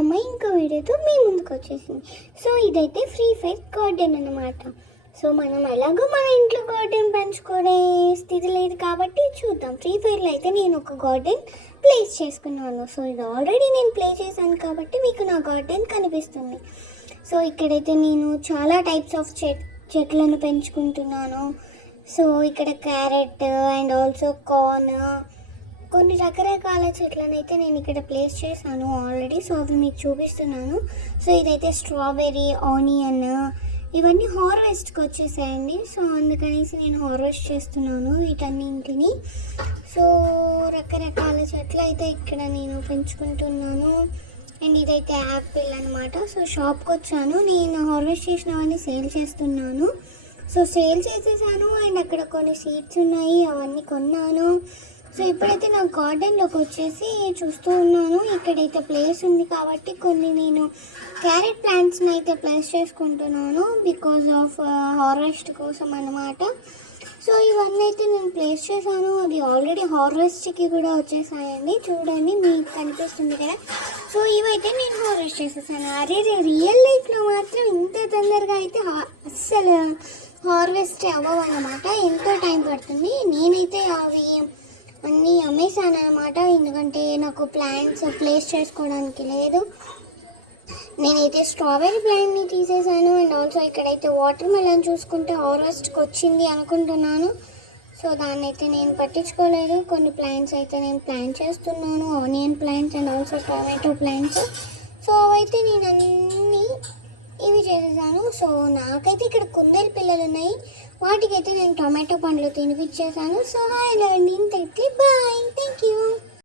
అమ్మాయి ఇంకో వీడియోతో మీ ముందుకు వచ్చేసింది. సో ఇదైతే ఫ్రీ ఫైర్ గార్డెన్ అన్నమాట. సో మనం ఎలాగో మన ఇంట్లో గార్డెన్ పెంచుకునే స్థితి లేదు కాబట్టి చూద్దాం. ఫ్రీ ఫైర్లో అయితే నేను ఒక గార్డెన్ ప్లేస్ చేసుకున్నాను. సో ఇది ఆల్రెడీ నేను ప్లే చేశాను కాబట్టి మీకు నా గార్డెన్ కనిపిస్తుంది. సో ఇక్కడైతే నేను చాలా టైప్స్ ఆఫ్ చెట్లను పెంచుకుంటున్నాను. సో ఇక్కడ క్యారెట్ అండ్ ఆల్సో కార్న్, కొన్ని రకరకాల చెట్లను అయితే నేను ఇక్కడ ప్లేస్ చేశాను ఆల్రెడీ. సో అవి మీకు చూపిస్తున్నాను. సో ఇదైతే స్ట్రాబెర్రీ, ఆనియన్, ఇవన్నీ హార్వెస్ట్కి వచ్చేసాయండి. సో అందుకనేసి నేను హార్వెస్ట్ చేస్తున్నాను వీటన్నింటిని. సో రకరకాల చెట్లు అయితే ఇక్కడ నేను పెంచుకుంటున్నాను. అండ్ ఇదైతే యాపిల్ అనమాట. సో షాప్కి వచ్చాను, నేను హార్వెస్ట్ చేసినవన్నీ సేల్ చేస్తున్నాను. సో సేల్ చేసేసాను. అండ్ అక్కడ కొన్ని సీడ్స్ ఉన్నాయి, అవన్నీ కొన్నాను. సో ఇప్పుడైతే నా గార్డెన్లోకి వచ్చేసి చూస్తూ ఉన్నాను. ఇక్కడైతే ప్లేస్ ఉంది కాబట్టి కొన్ని నేను క్యారెట్ ప్లాంట్స్ని అయితే ప్లేస్ చేసుకుంటున్నాను బికాజ్ ఆఫ్ హార్వెస్ట్ కోసం అన్నమాట. సో ఇవన్నీ అయితే నేను ప్లేస్ చేశాను. అది ఆల్రెడీ హార్వెస్ట్కి కూడా వచ్చేసాయండి, చూడండి మీకు కనిపిస్తుంది కదా. సో ఇవైతే నేను హార్వెస్ట్ చేసేసాను. అదే రియల్ లైఫ్లో మాత్రం ఇంత తొందరగా అయితే అస్సలు హార్వెస్ట్ అవ్వవన్నమాట, ఎంతో టైం పడుతుంది. నేనైతే అవి అన్నీ అమ్మేసాను అనమాట, ఎందుకంటే నాకు ప్లాంట్స్ ప్లేస్ చేసుకోవడానికి లేదు. నేనైతే స్ట్రాబెర్రీ ప్లాంట్ని తీసేసాను. అండ్ ఆల్సో ఇక్కడైతే వాటర్ మెలన్ చూసుకుంటే హార్వెస్ట్కి వచ్చింది అనుకుంటున్నాను. సో దాన్ని అయితే నేను పట్టించుకోలేదు. కొన్ని ప్లాంట్స్ అయితే నేను ప్లాంట్ చేస్తున్నాను, onion plants and also tomato plants. So అవైతే నేను అన్నీ ఇవి చేసేసాను. సో నాకైతే ఇక్కడ కుందేలు పిల్లలు ఉన్నాయి, వాటికైతే నేను టొమాటో పండ్లు తినిపించేసాను. సో హాయ్ అండి, ఇంతైతే బాయ్, థ్యాంక్ యూ.